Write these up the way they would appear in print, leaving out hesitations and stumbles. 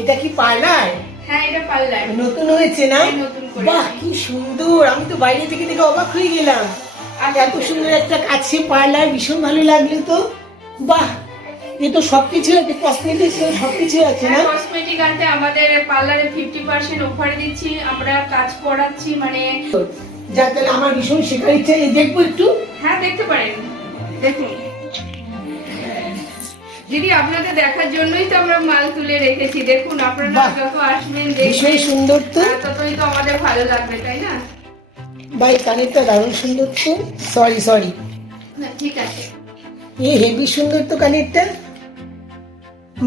এটা কি পার্লার? হ্যাঁ, এটা পার্লার নতুন হয়েছে না? নতুন করে। বাহ, কি সুন্দর! আমি তো বাইরে থেকে দেখে অবাক হয়ে গেলাম। এত সুন্দর একটা কাছে পার্লার, ভীষণ ভালো লাগলো তো। বাহ, এ তো সবকিছু আছে, কসমেটিক্স সবকিছু আছে না? কসমেটিক আছে আমাদের পার্লারে 50% অফার দিচ্ছি, আমরা কাজ করাচ্ছি মানে। যা, তাহলে আমার ভীষণ শেখার ইচ্ছা, দেখবো একটু। হ্যাঁ, দেখতে পারেন, দেখুন দিদি, আপনাদের দেখার জন্যই তো আমরা মাল তুলে রেখেছি। দেখুন, আপনারা যত আসবেন ভীষণ সুন্দর তো, ততই তো আমাদের ভালো লাগবে, তাই না? ভাই কানেরটা দারুণ সুন্দর তো। সরি, না, ঠিক আছে। এ হেভি সুন্দর তো কানেরটা।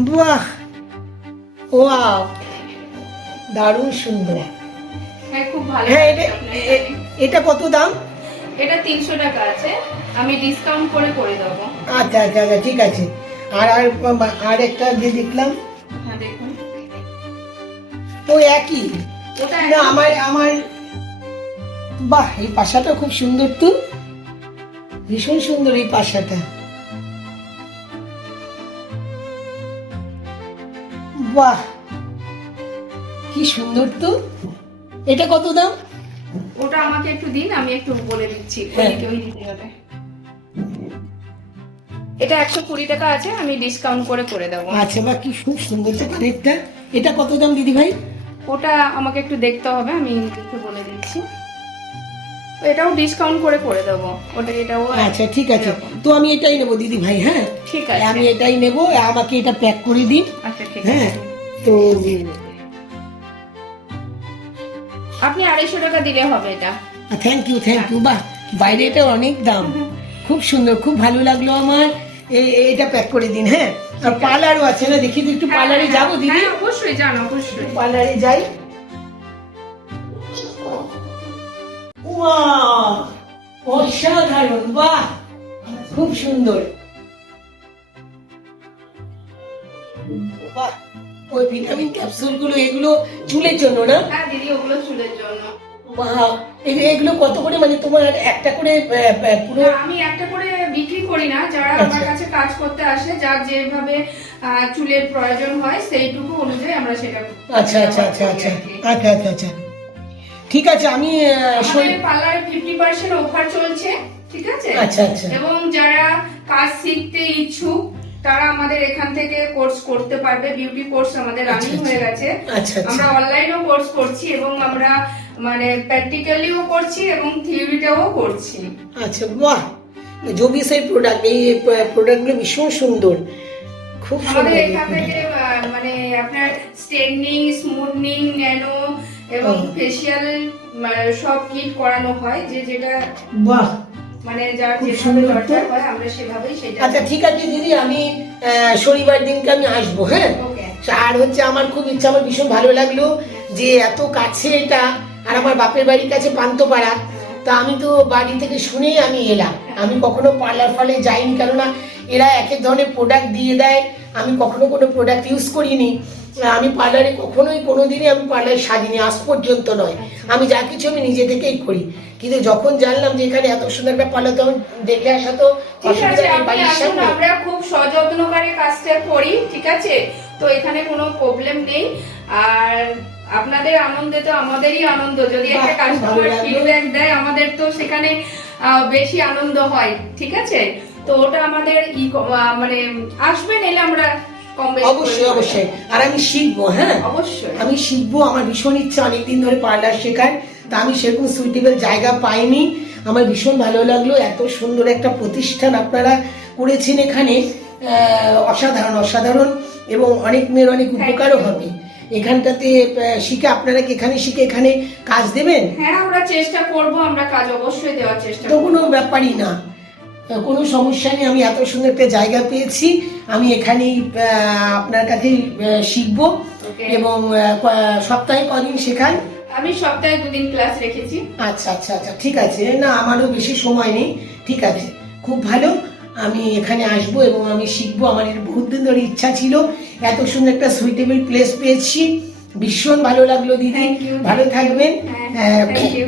বাহ, ওয়াও, দারুণ সুন্দর। হ্যাঁ, খুব ভালো। হ্যাঁ, এটা কত দাম? এটা 300 টাকা আছে, আমি ডিসকাউন্ট করে দেবো। আচ্ছা আচ্ছা আচ্ছা, ঠিক আছে। আর আর আর একটা যে দেখলাম, হ্যাঁ, দেখুন, ও একই ওটা না? আমার বাহ, এই পাশাটা খুব সুন্দর তো, ভীষণ সুন্দর এই পাশাটা। বাহ, কি সুন্দর তো। এটা কত দাম? ওটা আমাকে একটু দিন, আমি একটু বলে দিচ্ছি। হ্যাঁ। ওইদিকে দিতে হবে। এটা 120 টাকা আছে, আমি ডিসকাউন্ট করে দেবো। আচ্ছা, বা কি খুব সুন্দর তো কানেরটা। এটা কত দাম দিদি ভাই? ওটা আমাকে একটু দেখতে হবে, আমি একটু বলে দিচ্ছি। এটাও ডিসকাউন্ট করে দেবো। এটাও আচ্ছা, ঠিক আছে, তো আমি এটাই নেবো দিদি ভাই। হ্যাঁ, ঠিক আছে, আমি এটাই নেবো, আমাকে এটা প্যাক করে দিন। আচ্ছা, ঠিক হ্যাঁ, আছে। তো আপনি 250 টাকা দিলে হবে এটা। Thank you. বাহ, বাইরে এটা অনেক দাম। খুব সুন্দর, খুব ভালো লাগলো আমার। এটা প্যাক করে দিন। হ্যাঁ, আর পার্লারও আছে না? দেখি তো একটু পার্লারে যাবো দিদি। হ্যাঁ, অবশ্যই যান, অবশ্যই। পার্লারে যাই। ওয়াও, অসাধারণ! বাহ, খুব সুন্দর। বাহ, ওই ভিটামিন ক্যাপসুল গুলো, এগুলো চুলের জন্য না? হ্যাঁ দিদি, ওগুলো চুলের জন্য। বাহ, এগুলো কত করে? মানে তোমার একটা করে পুরো? আমি একটা করে বিক্রি করি না, যারা আমার কাছে কাজ করতে আসে, যার যেভাবে চুলের প্রয়োজন হয় সেইটুকু অনুযায়ী আমরা সেটা। আচ্ছা আচ্ছা আচ্ছা আচ্ছা আচ্ছা আচ্ছা আচ্ছা, ঠিক আছে। আমি আমাদের পার্লারে 50% অফার চলছে, ঠিক আছে? আচ্ছা আচ্ছা, এবং যারা কাজ শিখতে ইচ্ছুক তারা আমাদের এখান থেকে কোর্স করতে পারবে। বিউটি কোর্স আমাদের রানিং হয়ে গেছে। আচ্ছা আচ্ছা, আমরা অনলাইনেও কোর্স করছি এবং আমরা মানে প্র্যাকটিক্যালিও করছি এবং থিওরিটাও করছি। আচ্ছা, বাহ, জোবিসের প্রোডাক্ট, এই প্রোডাক্টগুলো ভীষণ সুন্দর, খুব আমাদের সুন্দর। এখান থেকে মানে আপনার স্ট্রেটনিং, স্মুথনিং, ন্যানো এবং ফেশিয়াল সব কিট করানো হয়, যেটা বাহ, মানে যার খুব যেভাবে সুন্দর তো। দরকার হয় আমরা সেভাবেই সেটা। আচ্ছা, ঠিক আছে দিদি, আমি শনিবার দিনকে আমি আসবো। হ্যাঁ, ওকে। আর হচ্ছে আমার খুব ইচ্ছা, আমার ভীষণ ভালো লাগলো যে এত কাছে এটা, আর আমার বাপের বাড়ির কাছে পান্থপাড়া। তা আমি তো বাড়ি থেকে শুনেই আমি এলাম, আমি কখনো পার্লার ফলে যাইনি, কেননা এরা এক এক ধরনের প্রোডাক্ট দিয়ে দেয়, আমি কখনো কোনো প্রোডাক্ট ইউজ করিনি। আমি পার্লারে কোনোদিনই আমি পার্লারে সাজিনি, আজ পর্যন্ত নয়। আমি যা কিছু আমি নিজে থেকেই করি, কিন্তু যখন জানলাম যে এখানে এত সুন্দর একটা পার্লার, তখন দেখে আসা তো অসুবিধা নেই, বাড়ির সামনে। আমরা খুব সযত্নকারে কাজটা করি, ঠিক আছে? তো এখানে কোনো প্রবলেম নেই। আর আপনাদের আনন্দে তো আমাদেরই আনন্দ। যদি একটা কাস্টমার ফিডব্যাক দেয়, আমাদের তো সেখানে বেশি আনন্দ হয়, ঠিক আছে? তো ওটা আমাদের মানে আসবেন, এলে আমরা অবশ্যই, আর আমি শিখবো। হ্যাঁ, অবশ্যই আমি শিখবো, আমার ভীষণ ইচ্ছা অনেকদিন ধরে পার্লার শেখার, তা আমি সেরকম সুইটেবল জায়গা পাইনি। আমার ভীষণ ভালো লাগলো, এত সুন্দর একটা প্রতিষ্ঠান আপনারা করেছেন এখানে, অসাধারণ, এবং অনেক মেয়ের অনেক উপকারও হবে এখানটাতে শিখে। আপনারা কি এখানে শিখে এখানে কাজ দেবেন? হ্যাঁ, আমরা চেষ্টা করব, আমরা কাজ অবশ্যই দেওয়ার চেষ্টা তো করব। কোনো ব্যাপারই না, কোনো সমস্যা নেই। আমি এত সুন্দর একটা জায়গা পেয়েছি, আমি এখানেই আপনার কাছেই শিখবো। এবং সপ্তাহে কদিন শেখান? আমি সপ্তাহে 2 দিন ক্লাস রেখেছি। আচ্ছা আচ্ছা আচ্ছা, ঠিক আছে। না, আমারও বেশি সময় নেই, ঠিক আছে, খুব ভালো। আমি এখানে আসবো এবং আমি শিখবো, আমার এর বহুত দিন ধরে ইচ্ছা ছিল। এত সুন্দর একটা সুইটেবল প্লেস পেয়েছি, ভীষণ ভালো লাগলো দিদি। ভালো থাকবেন। হ্যাঁ, থ্যাংক ইউ।